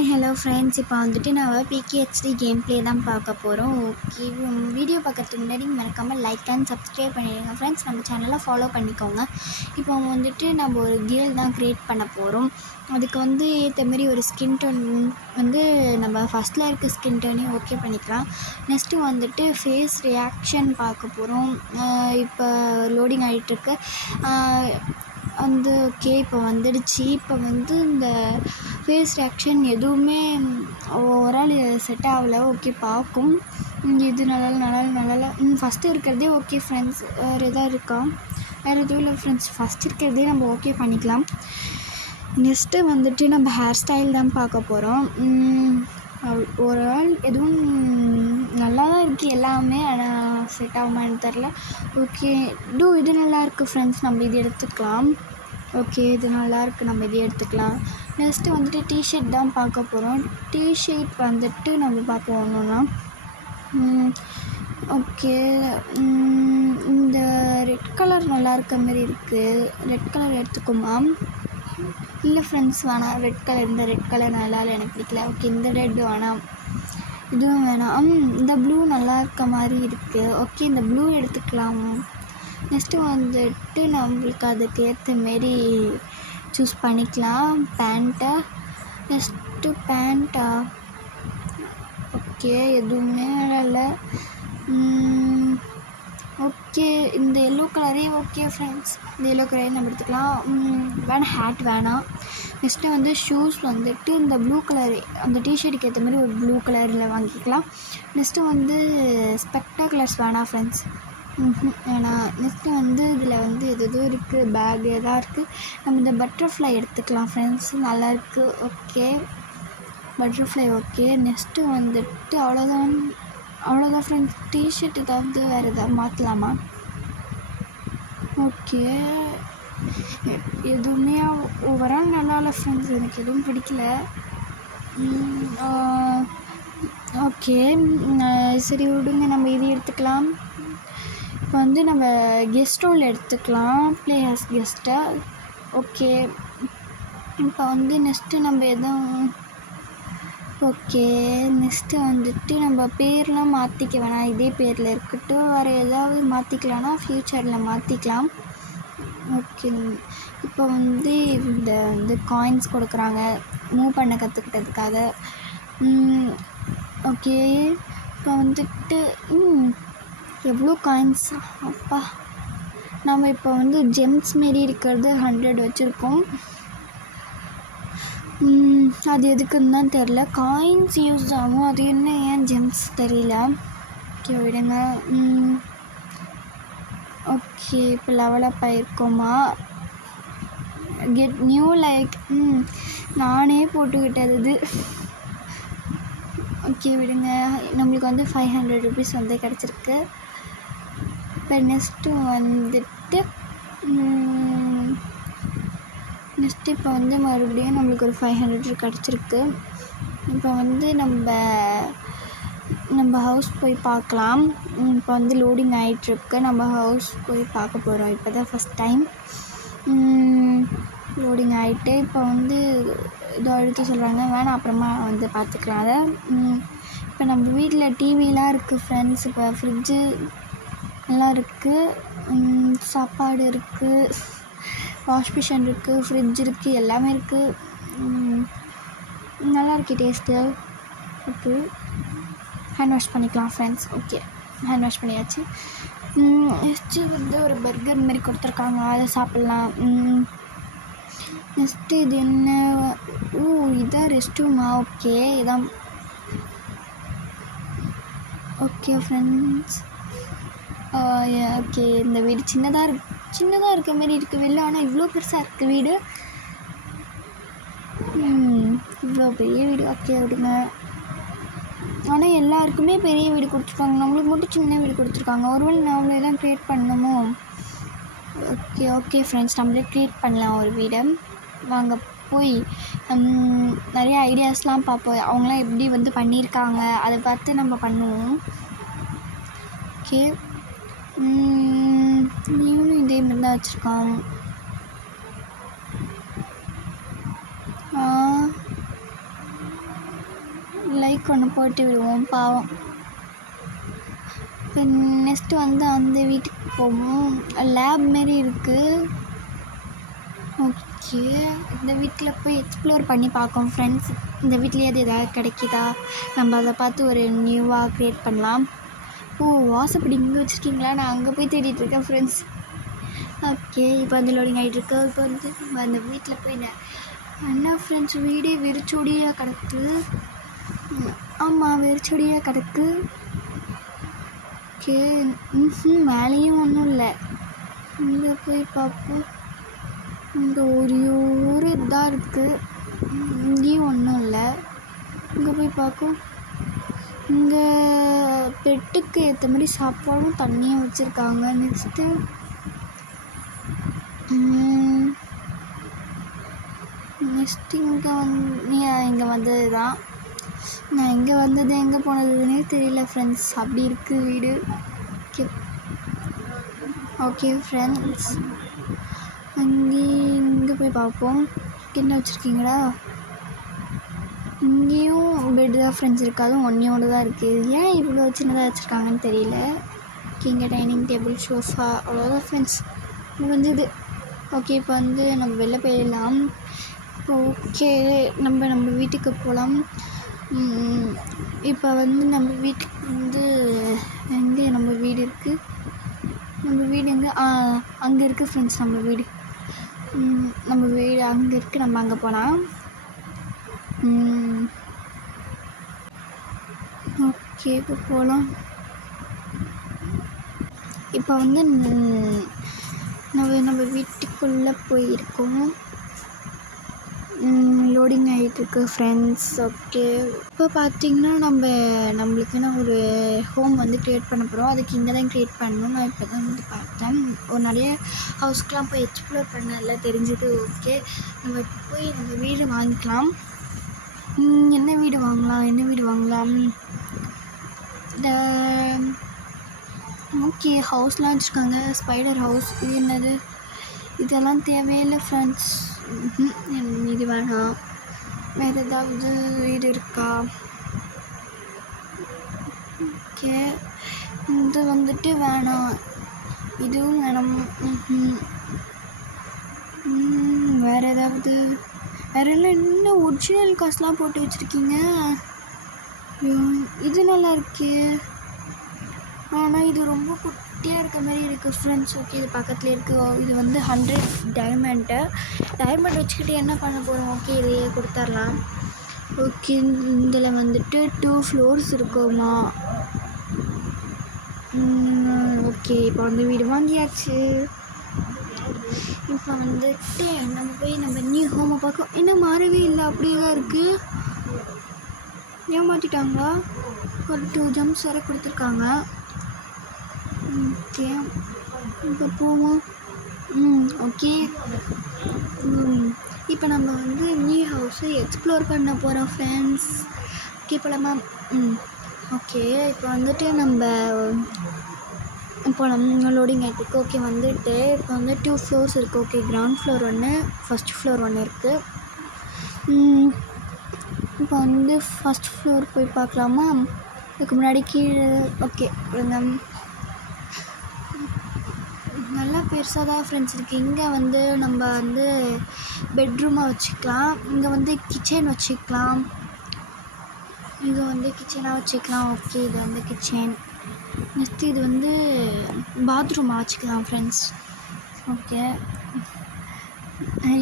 Hi hello friends. இப்போ வந்துட்டு நான் பிகேஹெச்டி கேம் ப்ளே தான் பார்க்க போகிறோம். ஓகே, வீடியோ பார்க்கறதுக்கு முன்னாடி மறக்காமல் லைக் அண்ட் சப்ஸ்கிரைப் பண்ணிடுங்க ஃப்ரெண்ட்ஸ். நம்ம சேனலை ஃபாலோ பண்ணிக்கோங்க. இப்போ வந்துட்டு நம்ம ஒரு கேல் தான் க்ரியேட் பண்ண போகிறோம். அதுக்கு வந்து ஏற்ற மாரி ஒரு ஸ்கின் டோன் வந்து நம்ம ஃபஸ்ட்டில் இருக்க ஸ்கின் டோனையும் ஓகே பண்ணிக்கலாம். நெக்ஸ்ட்டு வந்துட்டு ஃபேஸ் ரியாக்ஷன் பார்க்க போகிறோம். இப்போ லோடிங் ஆகிட்டுருக்கு. ஓகே, இப்போ வந்துடுச்சு. இப்போ வந்து இந்த ஃபேஸ் ரியாக்ஷன் எதுவுமே ஓவரால் செட் ஆகலை. ஓகே, பார்க்கும். இது நல்லா ஃபஸ்ட்டு இருக்கிறதே ஓகே ஃப்ரெண்ட்ஸ். வேறு எதாவது இருக்கா? வேறு எதுவும் இல்லை ஃப்ரெண்ட்ஸ். ஃபஸ்ட் இருக்கிறதே நம்ம ஓகே பண்ணிக்கலாம். நெக்ஸ்ட்டு வந்துட்டு நம்ம ஹேர் ஸ்டைல் தான் பார்க்க போகிறோம். ஓவரால் எதுவும் நல்லா தான் இருக்குது எல்லாமே, ஆனால் செட் ஆகுமான்னு தெரில. ஓகே, இது நல்லாயிருக்கு ஃப்ரெண்ட்ஸ். நம்ம இது எடுத்துக்கலாம். ஓகே, இது நல்லாயிருக்கு, நம்ம இதே எடுத்துக்கலாம். நெக்ஸ்ட்டு வந்துட்டு டிஷர்ட் தான் பார்க்க போகிறோம். டிஷர்ட் வந்துட்டு நம்ம பார்ப்போம் ஒன்றுனா. ஓகே, இந்த ரெட் கலர் நல்லா இருக்க மாரி இருக்குது. ரெட் கலர் எடுத்துக்குமா? இல்லை ஃப்ரெண்ட்ஸ், வேணாம். இந்த ரெட் கலர் நல்லா இல்லை, எனக்கு பிடிக்கல. ஓகே, இந்த ரெட் வேணாம், இதுவும் வேணாம். இந்த ப்ளூ நல்லா இருக்க மாதிரி இருக்குது. ஓகே, இந்த ப்ளூ எடுத்துக்கலாம். நெக்ஸ்ட்டு வந்துட்டு நம்மளுக்கு அதுக்கு ஏற்ற மாரி சூஸ் பண்ணிக்கலாம் பேண்ட்டை. நெக்ஸ்ட்டு பேண்ட்டா? ஓகே, எதுவுமே இல்லை. ஓகே, இந்த எல்லோ கலரே ஓகே ஃப்ரெண்ட்ஸ். இந்த எல்லோ கலரே நம்ம எடுத்துக்கலாம். ஹேட் வேணாம். நெக்ஸ்ட்டு வந்து ஷூஸ் வந்துட்டு இந்த ப்ளூ கலரு, அந்த டிஷர்ட்டுக்கு ஏற்ற மாதிரி ஒரு ப்ளூ கலரில் வாங்கிக்கலாம். நெக்ஸ்ட்டு வந்து ஸ்பெக்டாகுலர்ஸ் வேணாம் ஃப்ரெண்ட்ஸ். வேணாம். நெக்ஸ்ட்டு வந்து இதில் வந்து எதோ இருக்குது, பேக் எதாவது இருக்குது. நம்ம இந்த பட்டர்ஃப்ளை எடுத்துக்கலாம் ஃப்ரெண்ட்ஸ். நல்லாயிருக்கு. Okay, butterfly okay. நெக்ஸ்ட்டு வந்துட்டு அவ்வளோதான் ஃப்ரெண்ட்ஸ். டிஷர்ட் ஏதாவது வேறு எதாவது மாற்றலாமா? ஓகே, எதுவுமே ஓவரால் நல்லா இல்லை ஃப்ரெண்ட்ஸ். எனக்கு எதுவும் பிடிக்கல. ஓகே, சரி விடுங்க, நம்ம இது எடுத்துக்கலாம். இப்போ வந்து நம்ம கெஸ்ட் ரோல் எடுத்துக்கலாம், ப்ளே ஆஸ் கெஸ்ட்டை. ஓகே, இப்போ வந்து நெக்ஸ்ட்டு நம்ம எதுவும் ஓகே. நெக்ஸ்ட்டு வந்துட்டு நம்ம பேர்லாம் மாற்றிக்க வேணாம், இதே பேரில் இருக்கட்டும். வேறு ஏதாவது மாற்றிக்கலான்னா ஃப்யூச்சரில் மாற்றிக்கலாம். ஓகே, இப்போ வந்து இந்த காயின்ஸ் கொடுக்குறாங்க மூவ் பண்ண கற்றுக்கிட்டதுக்காக. ஓகே, இப்போ வந்துட்டு எவ்வளோ காயின்ஸ், அப்பா. நம்ம இப்போ வந்து ஜெம்ஸ் மாரி இருக்கிறது 100 வச்சுருக்கோம். அது எதுக்குன்னு தான் தெரில. காயின்ஸ் யூஸ் ஆகும், அது என்ன ஏன் ஜெம்ஸ் தெரியல. ஓகே, விடுங்க. ஓகே, இப்போ லெவலப் ஆகிருக்கோமா? கெட் நியூ லைக் நானே போட்டுக்கிட்டது இது. ஓகே, விடுங்க. நம்மளுக்கு வந்து 500 ருபீஸ் வந்து கிடச்சிருக்கு. இப்போ நெக்ஸ்ட்டு வந்துட்டு இப்போ வந்து மறுபடியும் நம்மளுக்கு ஒரு 500 கிடச்சிருக்கு. இப்போ வந்து நம்ம ஹவுஸ் போய் பார்க்கலாம். இப்போ வந்து லோடிங் ஆகிட்டுருக்கு. நம்ம ஹவுஸ் போய் பார்க்க போகிறோம். இப்போ தான் ஃபஸ்ட் டைம் லோடிங் ஆகிட்டு. இப்போ வந்து இதோ அழுத்த சொல்கிறாங்க, வேணாம் அப்புறமா வந்து பார்த்துக்கலாம் அதை. இப்போ நம்ம வீட்டில் டிவிலாம் இருக்குது ஃப்ரெண்ட்ஸ். இப்போ ஃப்ரிட்ஜு எல்லாம் இருக்குது, சாப்பாடு இருக்குது, வாஷ் மிஷின் இருக்குது, ஃப்ரிட்ஜ் இருக்குது, எல்லாமே இருக்குது. நல்லா இருக்கு டேஸ்ட்டு. ஓகே, ஹேண்ட் வாஷ் பண்ணிக்கலாம் ஃப்ரெண்ட்ஸ். ஓகே, ஹேண்ட் வாஷ் பண்ணியாச்சு. நெக்ஸ்ட்டு வந்து ஒரு பர்கர் மாதிரி கொடுத்துருக்காங்க, அதை சாப்பிட்லாம். நெக்ஸ்ட்டு இது என்ன? இதான் ரெஸ்ட் ரூமா? ஓகே, இதான். Okay friends. ஓகே, இந்த வீடு சின்னதாக இருக்க மாரி இருக்குது வெளில, ஆனால் இவ்வளோ பெருசாக இருக்குது வீடு. இவ்வளோ பெரிய வீடு. ஓகே, விடுங்க. ஆனால் எல்லாருக்குமே பெரிய வீடு கொடுத்துருக்காங்க, நம்மளுக்கு மட்டும் சின்ன வீடு கொடுத்துருக்காங்க. ஒருவேளை நாமளே தான் க்ரியேட் பண்ணணுமோ? ஓகே ஃப்ரெண்ட்ஸ், நம்மளே க்ரியேட் பண்ணலாம் ஒரு வீடை. வாங்க போய் நிறைய ஐடியாஸ்லாம் பார்ப்போம், அவங்களாம் எப்படி வந்து பண்ணியிருக்காங்க, அதை பார்த்து நம்ம பண்ணுவோம். ஓகே, நீங்களும் இதே மாதிரி தான் வச்சுருக்காங்க. லைக் ஒன்று போட்டு விடுவோம் பாவம். இப்போ நெக்ஸ்ட்டு வந்து அந்த வீட்டுக்கு போவோம். லேப் மாரி இருக்குது. ஓகே, இந்த வீட்டில் போய் எக்ஸ்ப்ளோர் பண்ணி பார்ப்போம் ஃப்ரெண்ட்ஸ். இந்த வீட்லேயாவது ஏதாவது கிடைக்குதா, நம்ம அதை பார்த்து ஒரு நியூவாக க்ரியேட் பண்ணலாம். ஓ, வாசப்படி இங்கே வச்சுருக்கீங்களா? நான் அங்கே போய் தேடிட்டுருக்கேன் ஃப்ரெண்ட்ஸ். ஓகே, இப்போ வந்து லோடிங் ஆகிட்டுருக்கு. இப்போ வந்து நம்ம அந்த வீட்டில் போய் என்ன ஃப்ரெண்ட்ஸ், வீடே வெறிச்சோடியாக கிடக்கு. ஆமாம், வெறிச்சோடியாக கிடக்கு. ஓகே, மேலேயும் ஒன்றும் இல்லை. இங்கே போய் பார்ப்போம். இங்கே ஒரு இதாக இருக்குது. இங்கேயும் ஒன்றும் இல்லை. இங்கே போய் பார்க்கும். இங்கே பெட்டுக்கு ஏற்ற மாதிரி சாப்பாடும் தண்ணியும் வச்சுருக்காங்க. நெக்ஸ்ட்டு இங்கே வந்தது தான். நான் இங்கே வந்தது எங்கே போனதுன்னே தெரியல ஃப்ரெண்ட்ஸ். அப்படி இருக்குது வீடு. ஓகே ஃப்ரெண்ட்ஸ், இங்கே போய் பார்ப்போம். என்ன வச்சுருக்கீங்களா? இங்கேயும் பெட்டு தான் ஃப்ரெண்ட்ஸ் இருக்குது. அதுவும் ஒன்றையோடு தான் இருக்குது. ஏன் இவ்வளோ சின்னதாக வச்சுருக்காங்கன்னு தெரியல. இங்கே டைனிங் டேபிள், சோஃபா, அவ்வளோதான் ஃப்ரெண்ட்ஸ், முடிஞ்சுது. ஓகே, இப்போ வந்து நம்ம வெளில போயிடலாம். ஓகே, நம்ம வீட்டுக்கு போகலாம். இப்போ வந்து நம்ம வீட்டுக்கு வந்து எங்கே நம்ம வீடு இருக்குது? நம்ம வீடு எங்கே? அங்கே இருக்குது ஃப்ரெண்ட்ஸ் நம்ம வீடு. நம்ம வீடு அங்கே இருக்குது. நம்ம அங்கே போகலாம். ஓகே, இப்போ போகலாம். இப்போ வந்து நம்ம வீட்டுக்குள்ளே போயிருக்கோம். லோடிங் ஆகிட்டுருக்கு ஃப்ரெண்ட்ஸ். ஓகே, இப்போ பார்த்திங்கன்னா நம்மளுக்குன்னு ஒரு ஹோம் வந்து க்ரியேட் பண்ண போகிறோம். அதுக்கு இங்கே தான் க்ரியேட் பண்ணணும். நான் இப்போ தான் வந்து பார்த்தேன். ஒரு நிறைய ஹவுஸ்க்கெலாம் போய் எக்ஸ்ப்ளோர் பண்ணல தெரிஞ்சது. ஓகே, நம்ம போய் நம்ம வீடு வாங்கிக்கலாம். என்ன வீடு வாங்கலாம்? ஓகே, ஹவுஸ்லாம் வச்சுருக்காங்க. Spider house. இது என்னது? இதெல்லாம் தேவையில்லை ஃப்ரெண்ட்ஸ். இது வேணாம். வேறு ஏதாவது வீடு இருக்கா? ஓகே, இது வந்துட்டு வேணாம். இதுவும் வேணாம். வேறு ஏதாவது? வேறெல்லாம் இன்னும் ஒரிஜினல் காசுலாம் போட்டு வச்சுருக்கீங்க. இது நல்லா இருக்கே. ஆனால் இது ரொம்ப குட்டியாக இருக்க மாதிரி இருக்குது ஃப்ரெண்ட்ஸ். ஓகே, இது பக்கத்தில் இருக்குது. இது வந்து 100 டைமண்ட் வச்சுக்கிட்டு என்ன பண்ண போகிறோம்? ஓகே, இதையே கொடுத்துர்லாம். ஓகே, இதில் வந்துட்டு 2 ஃப்ளோர்ஸ் இருக்குமா? ஓகே, இப்போ வந்து வீடு வாங்கியாச்சு. இப்போ வந்துட்டு நம்ம போய் நம்ம நியூ ஹோமை பார்க்க. இன்னும் மாறவே இல்லை, அப்படியே தான் இருக்குது. ஏமாற்றிட்டாங்களா? ஒரு 2 ஜம்ப்ஸ் வேறு கொடுத்துருக்காங்க. ஓகே, இப்போ போவோம். ஓகே, இப்போ நம்ம வந்து நியூ ஹவுஸை எக்ஸ்ப்ளோர் பண்ண போகிறோம் ஃப்ரெண்ட்ஸ். ஓகே, போகலாமா? ஓகே, இப்போ வந்துட்டு இப்போ நம்ம லோடிங் ஆகிட்டுருக்கு. ஓகே, வந்துட்டு இப்போ வந்து 2 ஃப்ளோர்ஸ் இருக்குது. ஓகே, கிரவுண்ட் ஃப்ளோர் ஒன்று, ஃபஸ்ட் ஃப்ளோர் ஒன்று இருக்குது. இப்போ வந்து ஃபஸ்ட் ஃப்ளோர் போய் பார்க்கலாமா? இதுக்கு முன்னாடி கீழே. ஓகே, நல்லா பெருசாக தான் ஃப்ரெண்ட்ஸ் இருக்குது. இங்கே வந்து நம்ம வந்து பெட்ரூமாக வச்சுக்கலாம். இங்கே வந்து கிச்சன் வச்சுக்கலாம். இது வந்து கிச்சனாக வச்சுக்கலாம். ஓகே, இது வந்து கிச்சன். நெக்ஸ்ட்டு இது வந்து பாத்ரூமாக வச்சுக்கலாம் ஃப்ரெண்ட்ஸ். ஓகே,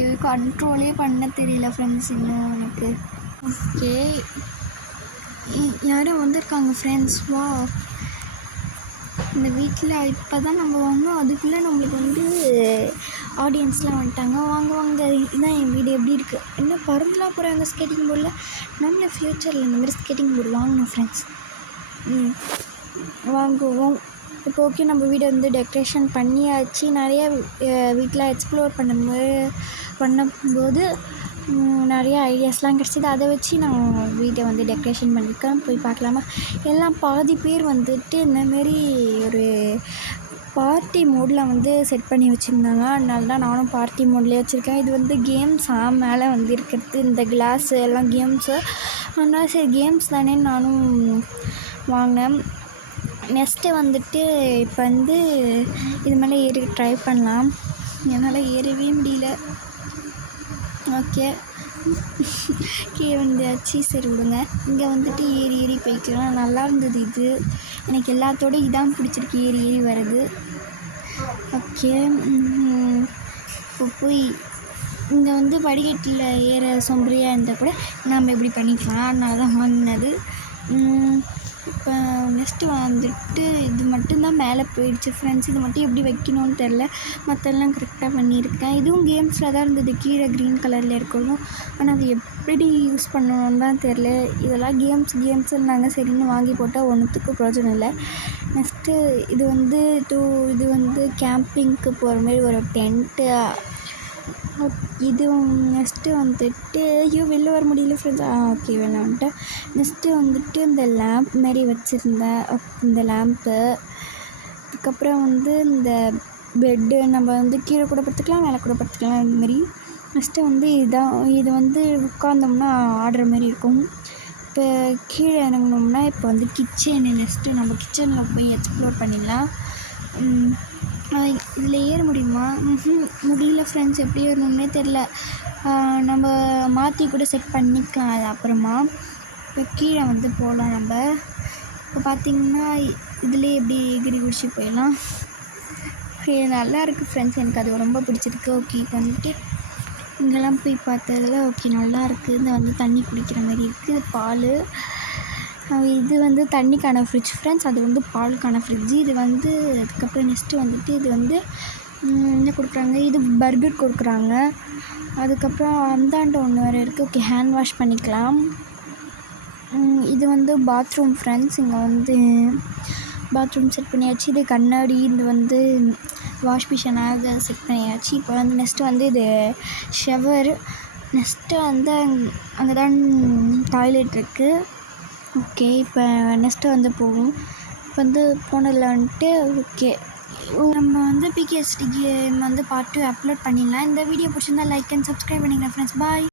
இது கண்ட்ரோலே பண்ண தெரியல ஃப்ரெண்ட்ஸ் இன்னும் எனக்கு. ஓகே, யாரும் வந்திருக்காங்க ஃப்ரெண்ட்ஸ். வா, இந்த வீட்டில் இப்போ தான் நம்ம வாங்கினோம். அதுக்குள்ளே நம்மளுக்கு வந்து ஆடியன்ஸ்லாம் வந்துட்டாங்க. வாங்க, இதுதான் என் வீடு. எப்படி இருக்குது? என்ன பறந்துலாம் போகிறாங்க ஸ்கேட்டிங் போர்டில். நம்மளே ஃப்யூச்சரில் இந்த மாதிரி ஸ்கேட்டிங் போர்டு வாங்கணும் ஃப்ரெண்ட்ஸ். வாங்குவோம். இப்போ ஓகே, நம்ம வீடை வந்து டெக்கரேஷன் பண்ணியாச்சு. நிறைய வீட்டில் எக்ஸ்ப்ளோர் பண்ணும்போது நிறைய ஐடியாஸ்லாம் கிடச்சிது. அதை வச்சு நான் வீட்டை வந்து டெக்கரேஷன் பண்ணியிருக்கேன். போய் பார்க்கலாமா? எல்லாம் பாதி பேர் வந்துட்டு இந்தமாரி ஒரு பார்ட்டி மோடில் வந்து செட் பண்ணி வச்சுருந்தாங்க. அதனால தான் நானும் பார்ட்டி மோட்லேயே வச்சுருக்கேன். இது வந்து கேம்ஸ் மேலே வந்து இருக்கிறது. இந்த கிளாஸு எல்லாம் கேம்ஸு அதனால் சரி கேம்ஸ் தானே நானும் வாங்கினேன். நெக்ஸ்ட்டு வந்துட்டு இப்போ வந்து இது மேலே ஏறி ட்ரை பண்ணலாம். என்னால் ஏறவே முடியல. ஓகே கீழே வந்தாச்சு. சரி விடுங்க. இங்கே வந்துட்டு ஏறி ஏறி போய்க்கலாம். நல்லா இருந்தது இது. எனக்கு எல்லாத்தோட இதான் பிடிச்சிருக்கு, ஏறி ஏறி வர்றது. ஓகே இப்போ போய் இங்கே வந்து படிக்கட்டில் ஏற சொம்பரியாக இருந்தால் கூட நம்ம எப்படி பண்ணிக்கலாம். அதனால தான் வாங்கினது. இப்போ நெக்ஸ்ட்டு வந்துட்டு இது மட்டும்தான் மேலே போயிடுச்சு ஃப்ரெண்ட்ஸ். இது மட்டும் எப்படி வைக்கணும்னு தெரில. மற்றெல்லாம் கரெக்டாக பண்ணியிருக்கேன். இதுவும் கேம்ஸில் தான் இருந்தது, கீழே க்ரீன் கலரில் இருக்கணும். ஆனால் அது எப்படி யூஸ் பண்ணணும்னு தான் தெரில. இதெல்லாம் கேம்ஸுன்னாங்க. சரின்னு வாங்கி போட்டால் ஒன்றுத்துக்கும் பிரயோஜனம் இல்லை. நெக்ஸ்ட்டு இது வந்து இது வந்து கேம்பிங்க்கு போகிற மாதிரி ஒரு டென்ட்டு. இது நெக்ஸ்ட்டு வந்துட்டு ஐயோ வெளில வர முடியல ஃப்ரெண்ட்ஸ். ஓகே வெளில வந்துட்டேன். நெக்ஸ்ட்டு வந்துட்டு இந்த லேம்ப் மாரி வச்சுருந்தேன். இந்த லேம்ப்பு, அதுக்கப்புறம் வந்து இந்த பெட்டு, நம்ம வந்து கீழே கூட படுத்துக்கலாம், மேலே கூட படுத்துக்கலாம். இந்த மாதிரி நெக்ஸ்ட்டு வந்து இது வந்து உட்காந்தோம்னா ஆடுற மாதிரி இருக்கும். இப்போ கீழே இறங்கினோம்னா இப்போ வந்து கிச்சனு. நெக்ஸ்ட்டு நம்ம கிச்சனில் போய் எக்ஸ்ப்ளோர் பண்ணிடலாம். இதில் ஏற முடியுமா? முடியல ஃப்ரெண்ட்ஸ். எப்படி ஏறணுன்னே தெரில. நம்ம மாற்றி கூட செட் பண்ணிக்கலாம் அது அப்புறமா. இப்போ கீழே வந்து போகலாம் நம்ம. இப்போ பார்த்திங்கன்னா இதுலேயே எப்படி எகிரி குடிச்சு போயிடலாம். நல்லா இருக்குது ஃப்ரெண்ட்ஸ். எனக்கு அது ரொம்ப பிடிச்சிருக்கு. ஓகே இப்போ வந்துட்டு இங்கெல்லாம் போய் பார்த்ததில் ஓகே நல்லா இருக்குது. இந்த வந்து தண்ணி குடிக்கிற மாதிரி இருக்குது. பால், இது வந்து தண்ணிக்கான ஃப்ரிட்ஜ் ஃப்ரெண்ட்ஸ். அது வந்து பாலுக்கான ஃப்ரிட்ஜு. இது வந்து அதுக்கப்புறம் நெக்ஸ்ட்டு வந்துட்டு இது வந்து என்ன கொடுக்குறாங்க, இது பர்கர் கொடுக்குறாங்க. அதுக்கப்புறம் அந்தாண்ட ஒன்று வேறு இருக்குது. ஓகே ஹேண்ட் வாஷ் பண்ணிக்கலாம். இது வந்து பாத்ரூம் ஃப்ரெண்ட்ஸ். இங்கே வந்து பாத்ரூம் செட் பண்ணியாச்சு. இது கண்ணாடி. இது வந்து வாஷ் மிஷினாக செட் பண்ணியாச்சு. இப்போ வந்து நெக்ஸ்ட்டு வந்து இது ஷவர். நெக்ஸ்ட்டு வந்து அங்கே தான் டாய்லெட் இருக்குது. ஓகே இப்போ நெக்ஸ்ட்டு வந்து போகும். இப்போ வந்து போனதில் வந்துட்டு ஓகே நம்ம வந்து பிகேஎஸ்டி கேம் வந்து பார்ட் 2 அப்லோட் பண்ணிடலாம். இந்த வீடியோ பிடிச்சிருந்தா லைக் அண்ட் சப்ஸ்கிரைப் பண்ணிக்கலாம் ஃப்ரெண்ட்ஸ். பாய்.